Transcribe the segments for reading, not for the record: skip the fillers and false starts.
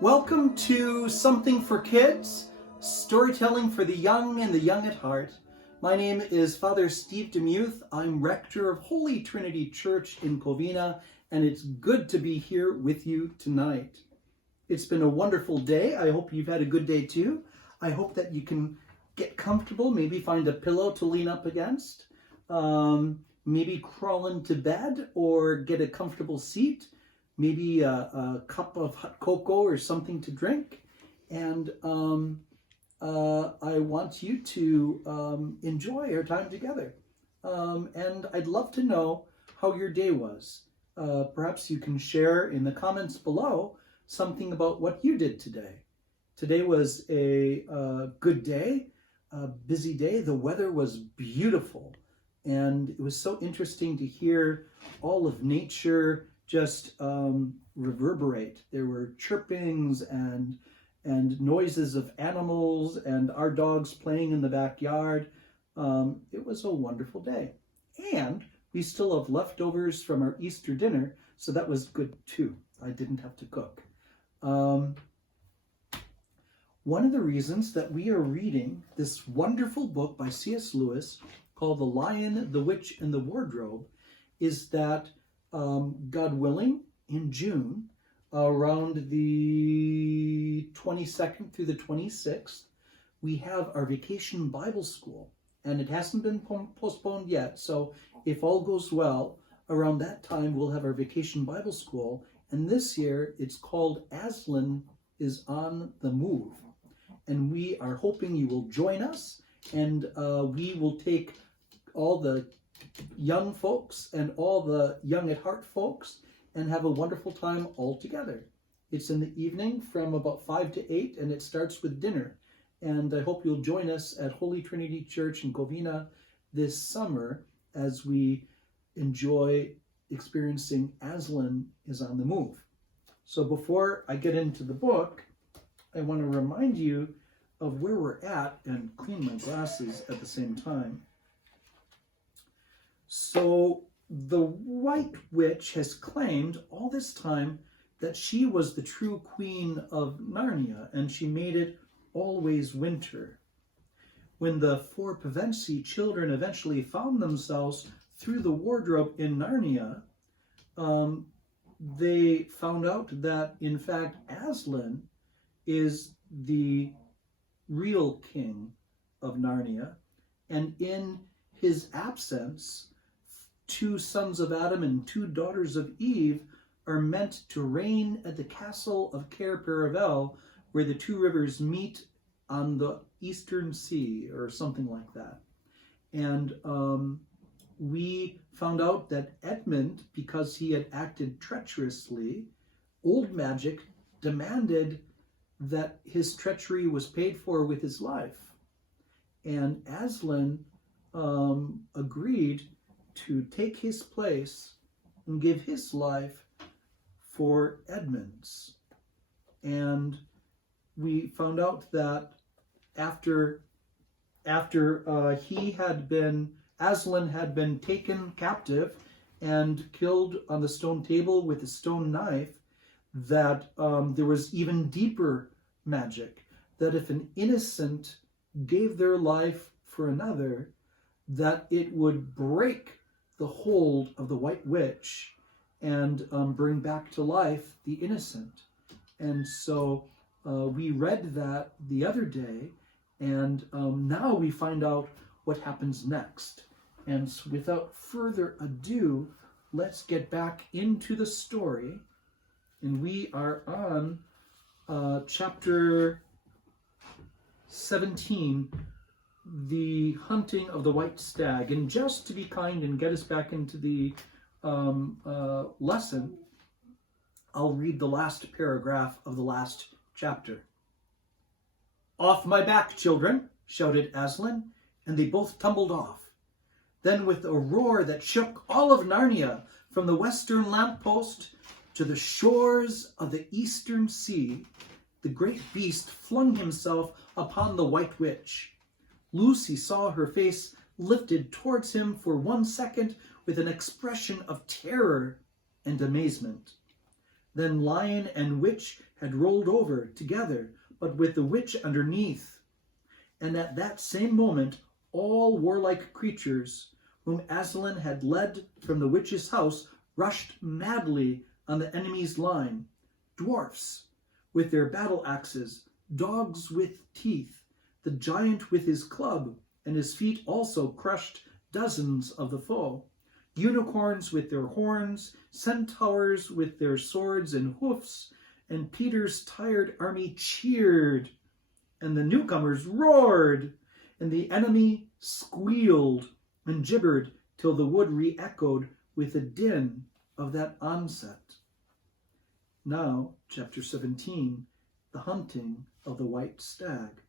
Welcome to Something for Kids, storytelling for the young and the young at heart. My name is Father Steve Demuth. I'm rector of Holy Trinity Church in Covina, and it's good to be here with you tonight. It's been a wonderful day. I hope you've had a good day too. I hope that you can get comfortable, maybe find a pillow to lean up against, maybe crawl into bed or get a comfortable seat. Maybe a cup of hot cocoa or something to drink. And I want you to enjoy our time together. And I'd love to know how your day was. Perhaps you can share in the comments below something about what you did today. Today was a good day, a busy day. The weather was beautiful. And it was so interesting to hear all of nature just reverberate. There were chirpings and noises of animals and our dogs playing in the backyard. It was a wonderful day. And we still have leftovers from our Easter dinner, so that was good too. I didn't have to cook. One of the reasons that we are reading this wonderful book by C.S. Lewis called The Lion, the Witch, and the Wardrobe is that God willing, in June, around the 22nd through the 26th, we have our Vacation Bible School. And it hasn't been postponed yet, so if all goes well, around that time we'll have our Vacation Bible School. And this year, it's called Aslan is on the Move. And we are hoping you will join us, and we will take all the young folks and all the young at heart folks and have a wonderful time all together. It's in the evening from about 5 to 8, and it starts with dinner. And I hope you'll join us at Holy Trinity Church in Covina this summer as we enjoy experiencing Aslan is on the Move. So before I get into the book, I want to remind you of where we're at and clean my glasses at the same time. So the White Witch has claimed all this time that she was the true queen of Narnia, and she made it always winter. When the four Pevensie children eventually found themselves through the wardrobe in Narnia, they found out that, in fact, Aslan is the real king of Narnia, and in his absence, two sons of Adam and two daughters of Eve are meant to reign at the castle of Cair Paravel, where the two rivers meet on the Eastern Sea, or something like that. And we found out that Edmund, because he had acted treacherously, old magic demanded that his treachery was paid for with his life. And Aslan agreed to take his place and give his life for Edmund's. And we found out that after Aslan had been taken captive and killed on the stone table with a stone knife, that there was even deeper magic, that if an innocent gave their life for another, that it would break the hold of the White Witch and bring back to life the innocent. And so we read that the other day, and now we find out what happens next. And so without further ado, let's get back into the story. And we are on chapter 17, the hunting of the white stag. And just to be kind and get us back into the lesson, I'll read the last paragraph of the last chapter. "Off my back, children," shouted Aslan, and they both tumbled off. Then with a roar that shook all of Narnia, from the western lamppost to the shores of the eastern sea, the great beast flung himself upon the White Witch. Lucy saw her face lifted towards him for 1 second with an expression of terror and amazement. Then lion and witch had rolled over together, but with the witch underneath. And at that same moment, all warlike creatures whom Aslan had led from the witch's house rushed madly on the enemy's line. Dwarfs with their battle axes, dogs with teeth, the giant with his club, and his feet also crushed dozens of the foe. Unicorns with their horns, centaurs with their swords and hoofs, and Peter's tired army cheered, and the newcomers roared, and the enemy squealed and gibbered till the wood re-echoed with the din of that onset. Now, chapter 17, the hunting of the white stag.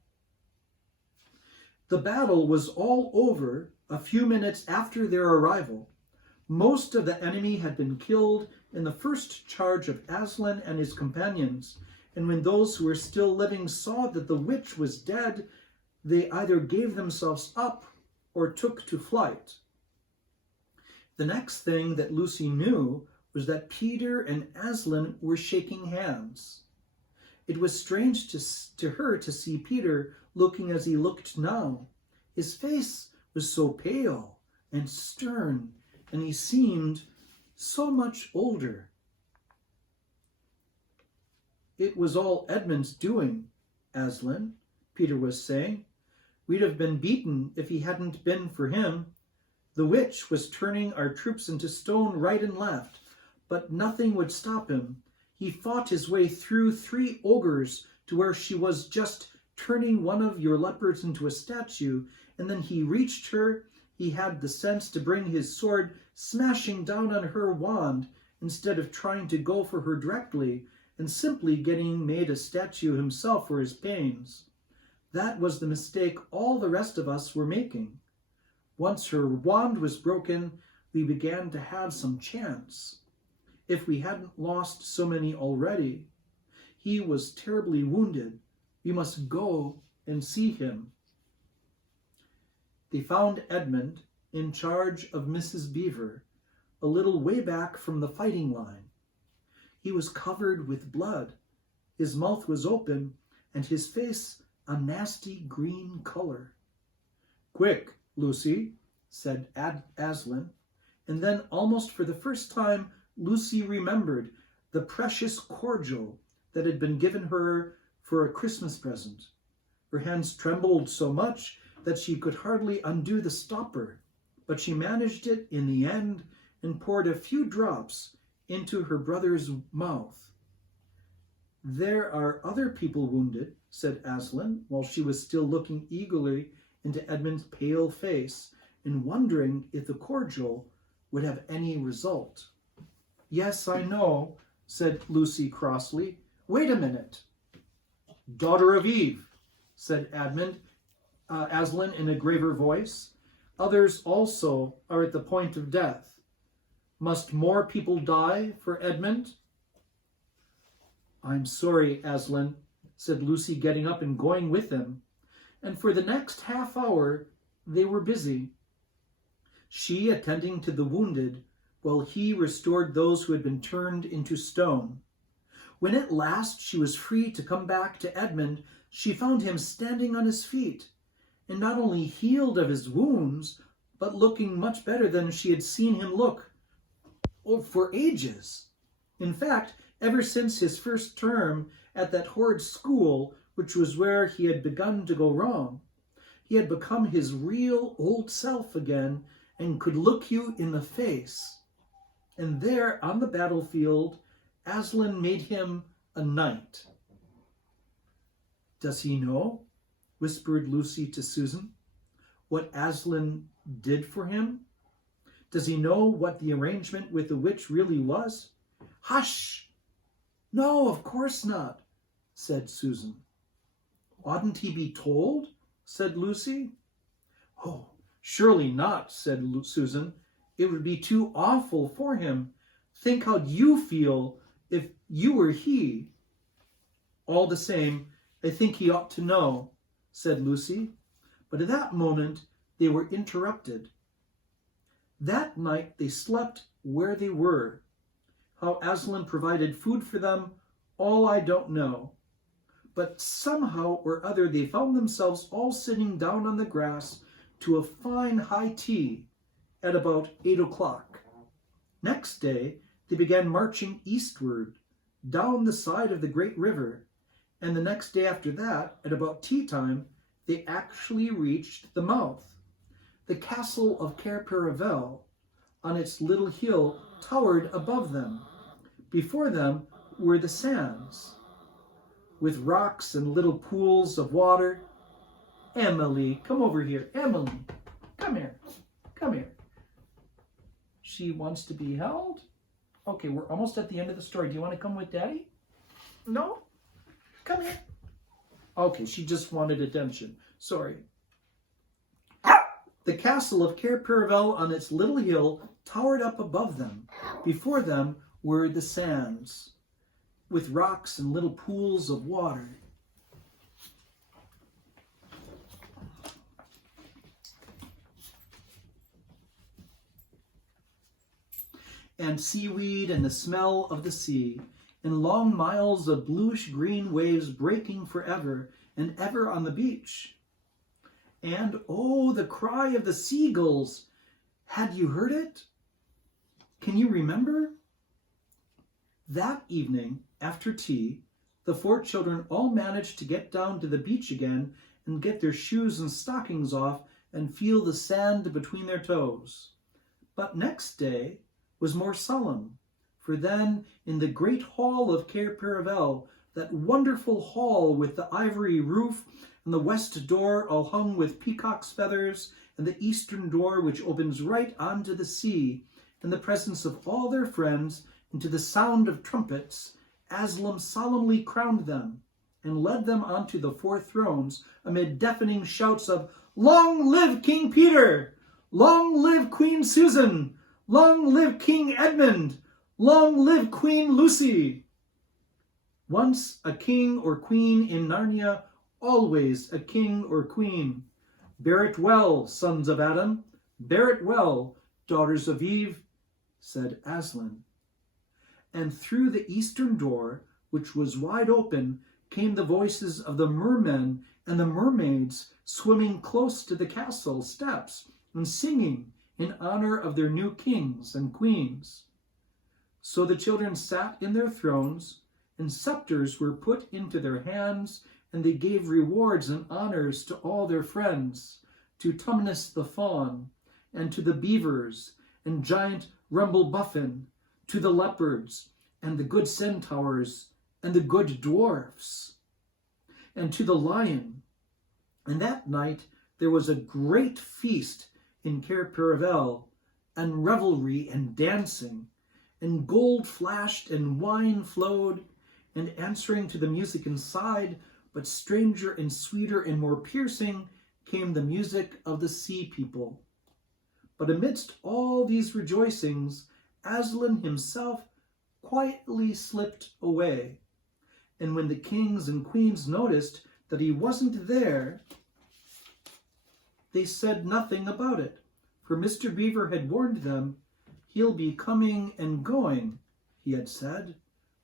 The battle was all over a few minutes after their arrival. Most of the enemy had been killed in the first charge of Aslan and his companions, and when those who were still living saw that the witch was dead, they either gave themselves up or took to flight. The next thing that Lucy knew was that Peter and Aslan were shaking hands. It was strange to her to see Peter looking as he looked now. His face was so pale and stern, and he seemed so much older. It was all Edmund's doing, Aslan, Peter was saying. We'd have been beaten if he hadn't been for him. The witch was turning our troops into stone right and left, but nothing would stop him. He fought his way through 3 ogres to where she was just turning one of your leopards into a statue, and then he reached her. He had the sense to bring his sword smashing down on her wand instead of trying to go for her directly and simply getting made a statue himself for his pains. That was the mistake all the rest of us were making. Once her wand was broken, we began to have some chance. If we hadn't lost so many already. He was terribly wounded. We must go and see him. They found Edmund in charge of Mrs. Beaver, a little way back from the fighting line. He was covered with blood. His mouth was open, and his face a nasty green color. "Quick, Lucy," said Aslan, and then almost for the first time Lucy remembered the precious cordial that had been given her for a Christmas present. Her hands trembled so much that she could hardly undo the stopper, but she managed it in the end and poured a few drops into her brother's mouth. "There are other people wounded," said Aslan, while she was still looking eagerly into Edmund's pale face and wondering if the cordial would have any result. "Yes, I know," said Lucy crossly. "Wait a minute." "Daughter of Eve," said Aslan in a graver voice. "Others also are at the point of death. Must more people die for Edmund?" "I'm sorry, Aslan," said Lucy, getting up and going with him. And for the next half hour they were busy. She attending to the wounded, while he restored those who had been turned into stone. When at last she was free to come back to Edmund, she found him standing on his feet, and not only healed of his wounds, but looking much better than she had seen him look for ages. In fact, ever since his first term at that horrid school, which was where he had begun to go wrong, he had become his real old self again and could look you in the face. And there on the battlefield, Aslan made him a knight. "Does he know," whispered Lucy to Susan, "what Aslan did for him? Does he know what the arrangement with the witch really was?" "Hush! No, of course not," said Susan. "Oughtn't he be told?" said Lucy. "Oh, surely not," said Susan. "It would be too awful for him. Think how you feel if you were he." "All the same, I think he ought to know," said Lucy. But at that moment they were interrupted. That night they slept where they were. How Aslan provided food for them, all I don't know. But somehow or other they found themselves all sitting down on the grass to a fine high tea at about 8 o'clock. Next day they began marching eastward, down the side of the great river, and the next day after that, at about tea time, they actually reached the mouth. The castle of Cair-Paravel on its little hill towered above them. Before them were the sands, with rocks and little pools of water. Emily, come over here. Emily, come here. Come here. She wants to be held? Okay, we're almost at the end of the story. Do you want to come with Daddy? No? Come here. Okay, she just wanted attention. Sorry. The castle of Cair-Paravel on its little hill towered up above them. Before them were the sands, with rocks and little pools of water. And seaweed and the smell of the sea, and long miles of bluish-green waves breaking forever and ever on the beach. And, oh, the cry of the seagulls! Had you heard it? Can you remember? That evening, after tea, the 4 children all managed to get down to the beach again and get their shoes and stockings off and feel the sand between their toes. But next day was more solemn, for then in the great hall of Cair-Paravel, that wonderful hall with the ivory roof and the west door all hung with peacock's feathers, and the eastern door which opens right onto the sea, in the presence of all their friends, and to the sound of trumpets, Aslan solemnly crowned them, and led them onto the 4 thrones, amid deafening shouts of, "Long live King Peter! Long live Queen Susan! Long live King Edmund! Long live Queen Lucy!" Once a king or queen in Narnia, always a king or queen. Bear it well, sons of Adam, bear it well, daughters of Eve, said Aslan. And through the eastern door, which was wide open, came the voices of the mermen and the mermaids swimming close to the castle steps and singing in honor of their new kings and queens. So the children sat in their thrones, and scepters were put into their hands, and they gave rewards and honors to all their friends, to Tumnus the fawn, and to the beavers, and giant Rumblebuffin, to the leopards, and the good centaurs, and the good dwarfs, and to the lion. And that night there was a great feast in Cair-Paravel, and revelry and dancing, and gold flashed and wine flowed, and answering to the music inside, but stranger and sweeter and more piercing, came the music of the sea people. But amidst all these rejoicings, Aslan himself quietly slipped away. And when the kings and queens noticed that he wasn't there, they said nothing about it, for Mr. Beaver had warned them. "He'll be coming and going," he had said.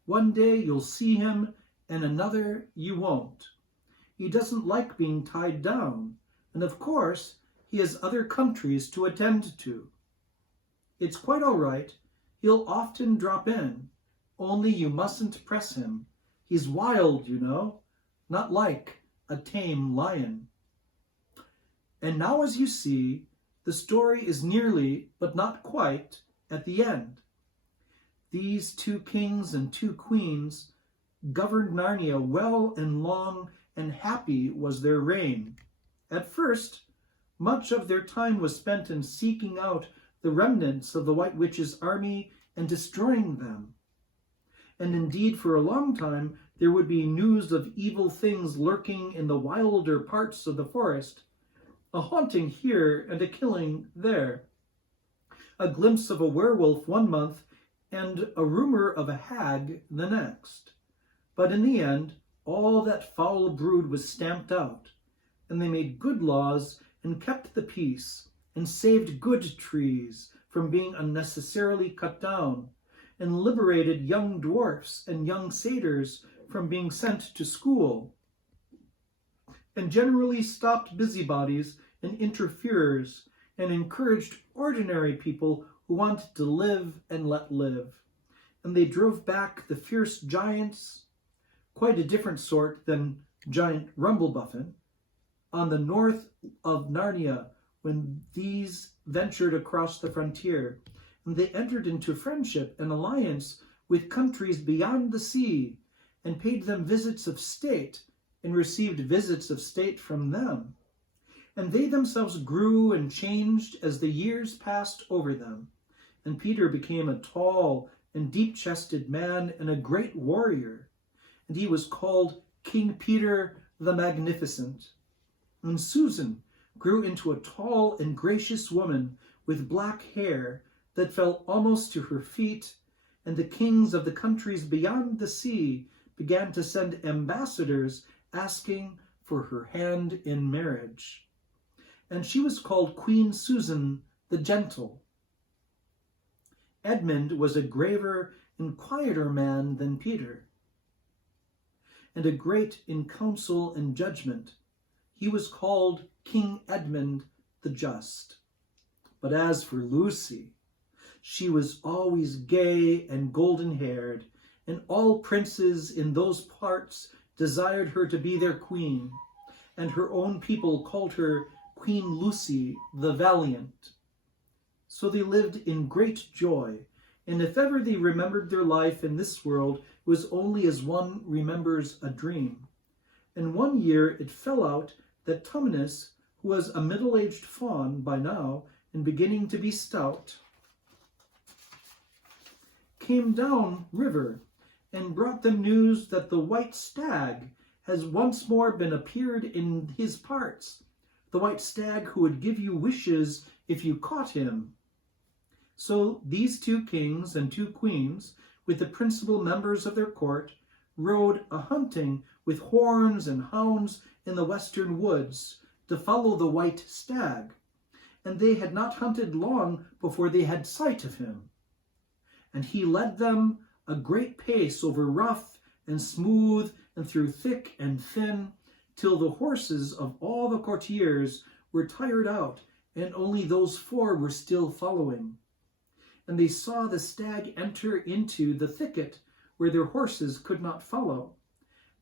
"One day you'll see him, and another you won't. He doesn't like being tied down, and of course he has other countries to attend to. It's quite all right. He'll often drop in, only you mustn't press him. He's wild, you know, not like a tame lion." And now, as you see, the story is nearly, but not quite, at the end. These 2 kings and 2 queens governed Narnia well and long, and happy was their reign. At first, much of their time was spent in seeking out the remnants of the White Witch's army and destroying them. And indeed, for a long time, there would be news of evil things lurking in the wilder parts of the forest, a haunting here and a killing there, a glimpse of a werewolf one month and a rumor of a hag the next. But in the end, all that foul brood was stamped out, and they made good laws and kept the peace and saved good trees from being unnecessarily cut down, and liberated young dwarfs and young satyrs from being sent to school, and generally stopped busybodies and interferers, and encouraged ordinary people who wanted to live and let live. And they drove back the fierce giants, quite a different sort than giant Rumblebuffin, on the north of Narnia when these ventured across the frontier. And they entered into friendship and alliance with countries beyond the sea, and paid them visits of state, and received visits of state from them. And they themselves grew and changed as the years passed over them. And Peter became a tall and deep-chested man and a great warrior. And he was called King Peter the Magnificent. And Susan grew into a tall and gracious woman with black hair that fell almost to her feet. And the kings of the countries beyond the sea began to send ambassadors asking for her hand in marriage. And she was called Queen Susan the Gentle. Edmund was a graver and quieter man than Peter, and a great in counsel and judgment. He was called King Edmund the Just. But as for Lucy, she was always gay and golden-haired, and all princes in those parts desired her to be their queen, and her own people called her Queen Lucy the Valiant. So they lived in great joy, and if ever they remembered their life in this world, it was only as one remembers a dream. And one year it fell out that Tumnus, who was a middle-aged faun by now and beginning to be stout, came down river and brought them news that the white stag has once more been appeared in his parts, the white stag who would give you wishes if you caught him. So these two kings and two queens, with the principal members of their court, rode a-hunting with horns and hounds in the western woods to follow the white stag, and they had not hunted long before they had sight of him. And he led them a great pace over rough and smooth and through thick and thin, till the horses of all the courtiers were tired out, and only those four were still following. And they saw the stag enter into the thicket where their horses could not follow.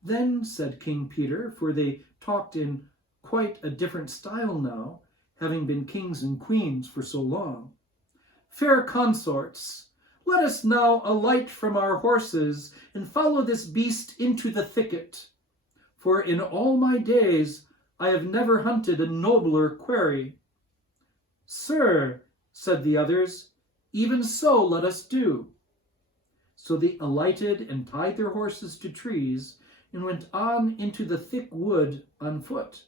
Then said King Peter, for they talked in quite a different style now, having been kings and queens for so long, "Fair consorts, let us now alight from our horses and follow this beast into the thicket. For in all my days I have never hunted a nobler quarry." "Sir," said the others, "even so let us do." So they alighted and tied their horses to trees and went on into the thick wood on foot.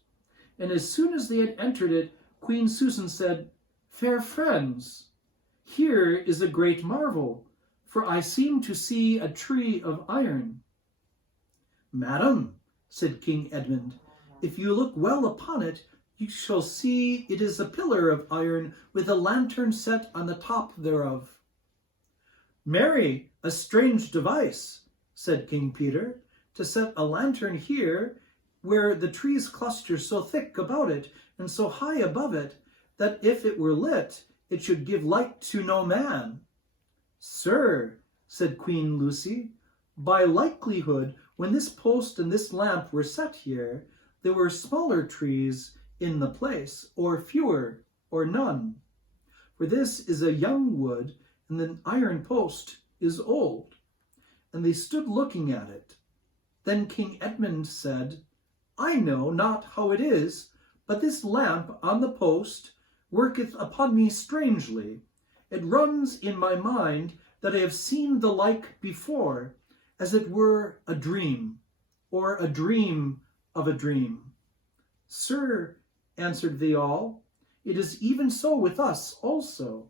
And as soon as they had entered it, Queen Susan said, "Fair friends, here is a great marvel, for I seem to see a tree of iron." "Madam," said King Edmund, "if you look well upon it, you shall see it is a pillar of iron with a lantern set on the top thereof." "Marry, a strange device," said King Peter, "to set a lantern here, where the trees cluster so thick about it and so high above it, that if it were lit, it should give light to no man." "Sir," said Queen Lucy, "by likelihood, when this post and this lamp were set here, there were smaller trees in the place, or fewer, or none. For this is a young wood, and the iron post is old." And they stood looking at it. Then King Edmund said, "I know not how it is, but this lamp on the post worketh upon me strangely. It runs in my mind that I have seen the like before, as it were a dream, or a dream of a dream." "Sir," answered they all, "it is even so with us also."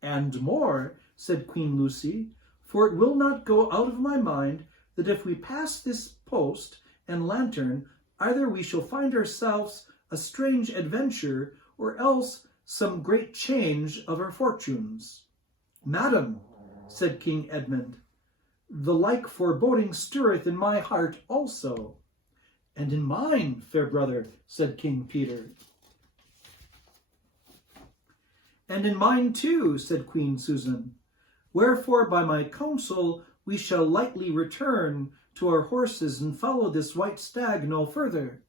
"And more," said Queen Lucy, "for it will not go out of my mind that if we pass this post and lantern, either we shall find ourselves a strange adventure, or else some great change of our fortunes." "Madam," said King Edmund. The like foreboding stirreth in my heart also. And in mine, fair brother, said King Peter. And in mine too, said Queen Susan. Wherefore by my counsel we shall lightly return to our horses and follow this white stag no further.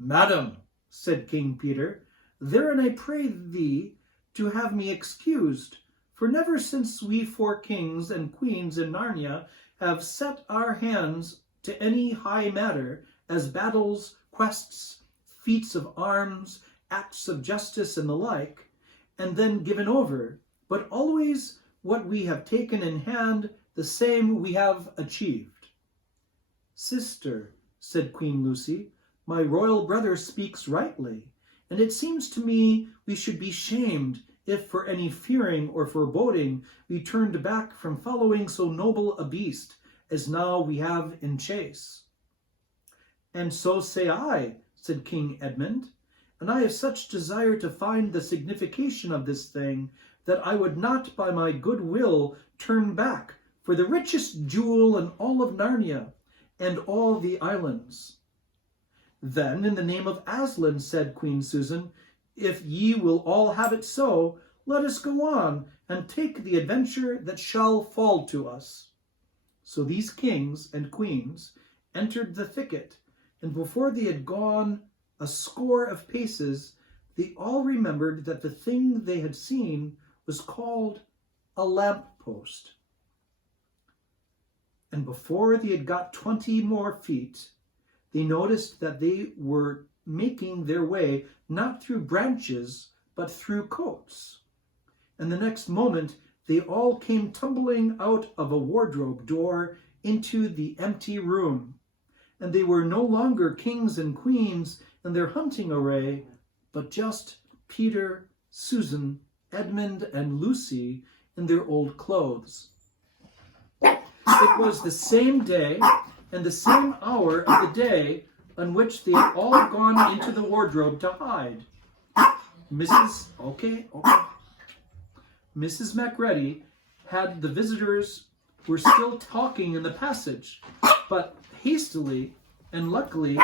Madam, said King Peter, therein I pray thee to have me excused, for never since we 4 kings and queens in Narnia have set our hands to any high matter, as battles, quests, feats of arms, acts of justice, and the like, and then given over, but always what we have taken in hand, the same we have achieved. Sister, said Queen Lucy, my royal brother speaks rightly, and it seems to me we should be shamed if for any fearing or foreboding we turned back from following so noble a beast as now we have in chase. And so say I, said King Edmund, and I have such desire to find the signification of this thing that I would not by my good will turn back for the richest jewel in all of Narnia and all the islands. Then, in the name of Aslan, said Queen Susan, if ye will all have it so, let us go on and take the adventure that shall fall to us. So these kings and queens entered the thicket, and before they had gone a score of paces, they all remembered that the thing they had seen was called a lamp-post. And before they had got 20 more feet, they noticed that they were making their way not through branches, but through coats. And the next moment, they all came tumbling out of a wardrobe door into the empty room. And they were no longer kings and queens in their hunting array, but just Peter, Susan, Edmund, and Lucy in their old clothes. It was the same day and the same hour of the day on which they had all gone into the wardrobe to hide. Mrs. Macready had the visitors were still talking in the passage, but hastily and luckily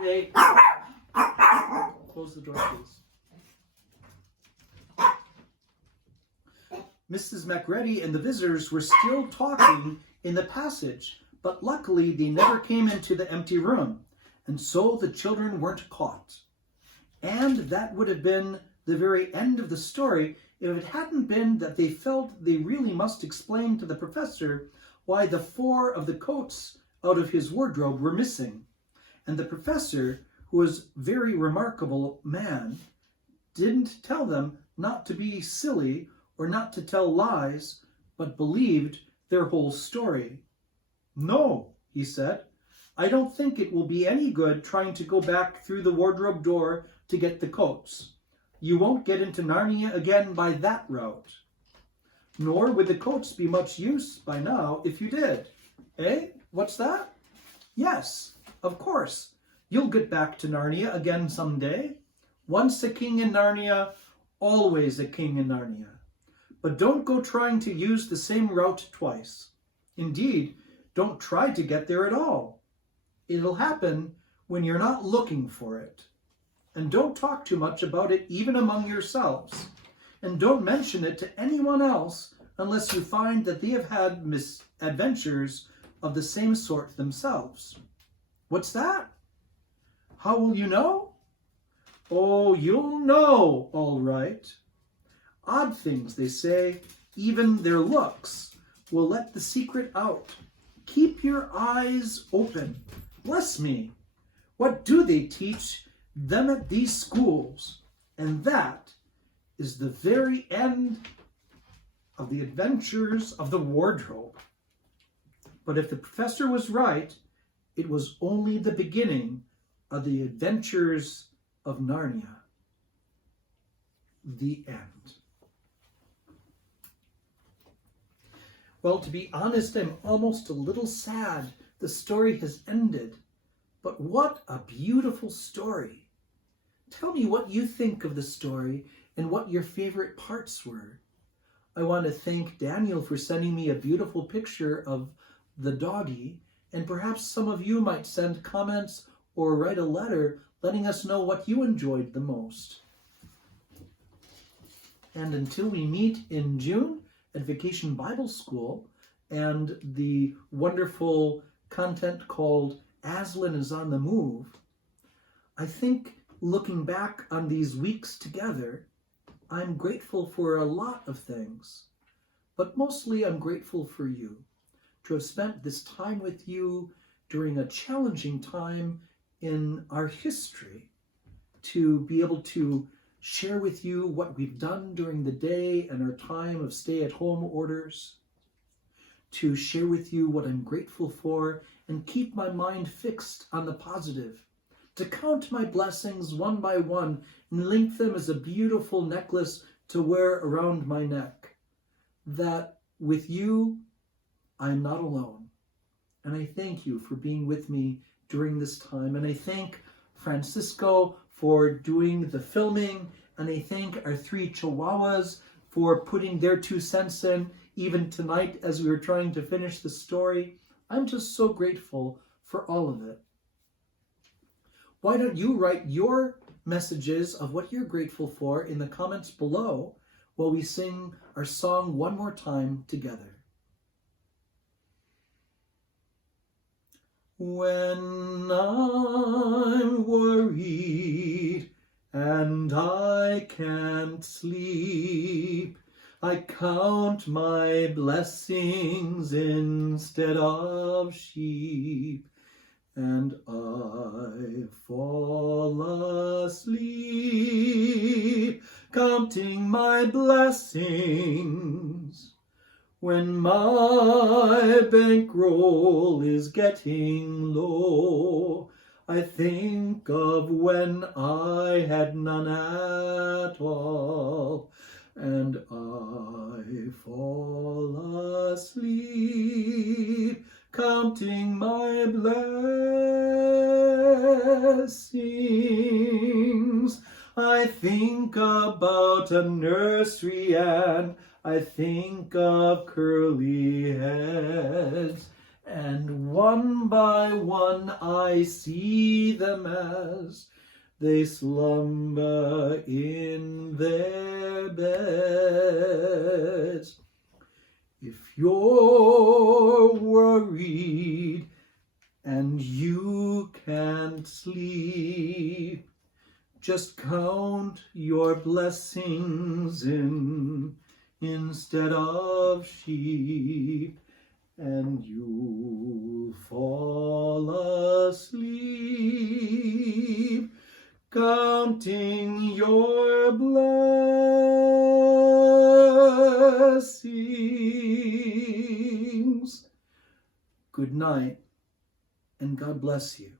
they... Close the door, please. Mrs. Macready and the visitors were still talking in the passage, but luckily they never came into the empty room, and so the children weren't caught. And that would have been the very end of the story if it hadn't been that they felt they really must explain to the professor why the 4 of the coats out of his wardrobe were missing. And the professor, who was a very remarkable man, didn't tell them not to be silly or not to tell lies, but believed their whole story. No, he said, I don't think it will be any good trying to go back through the wardrobe door to get the coats. You won't get into Narnia again by that route. Nor would the coats be much use by now if you did. Eh? What's that? Yes, of course. You'll get back to Narnia again someday. Once a king in Narnia, always a king in Narnia. But don't go trying to use the same route twice. Indeed, don't try to get there at all. It'll happen when you're not looking for it. And don't talk too much about it even among yourselves. And don't mention it to anyone else unless you find that they have had misadventures of the same sort themselves. What's that? How will you know? Oh, you'll know, all right. Odd things, they say, even their looks, will let the secret out. Keep your eyes open. Bless me. What do they teach them at these schools? And that is the very end of the adventures of the wardrobe. But if the professor was right, it was only the beginning of the adventures of Narnia. The end. Well, to be honest, I'm almost a little sad the story has ended. But what a beautiful story. Tell me what you think of the story and what your favorite parts were. I want to thank Daniel for sending me a beautiful picture of the doggy, and perhaps some of you might send comments or write a letter letting us know what you enjoyed the most. And until we meet in June at Vacation Bible School and the wonderful content called Aslan is on the Move, I think looking back on these weeks together, I'm grateful for a lot of things, but mostly I'm grateful for you, to have spent this time with you during a challenging time in our history, to be able to share with you what we've done during the day and our time of stay-at-home orders, to share with you what I'm grateful for and keep my mind fixed on the positive, to count my blessings one by one and link them as a beautiful necklace to wear around my neck, that with you, I'm not alone. And I thank you for being with me during this time. And I thank Francisco for doing the filming, and I thank our 3 Chihuahuas for putting their 2 cents in, even tonight as we were trying to finish the story. I'm just so grateful for all of it. Why don't you write your messages of what you're grateful for in the comments below while we sing our song one more time together. When I'm worried and I can't sleep, I count my blessings instead of sheep, and I fall asleep counting my blessings. When my bankroll is getting low, I think of when I had none at all, and I fall asleep counting my blessings. I think about a nursery and I think of curly heads, and one by one I see them as they slumber in their beds. If you're worried and you can't sleep, just count your blessings instead of sheep, and you'll fall asleep counting your blessings. Good night, and God bless you.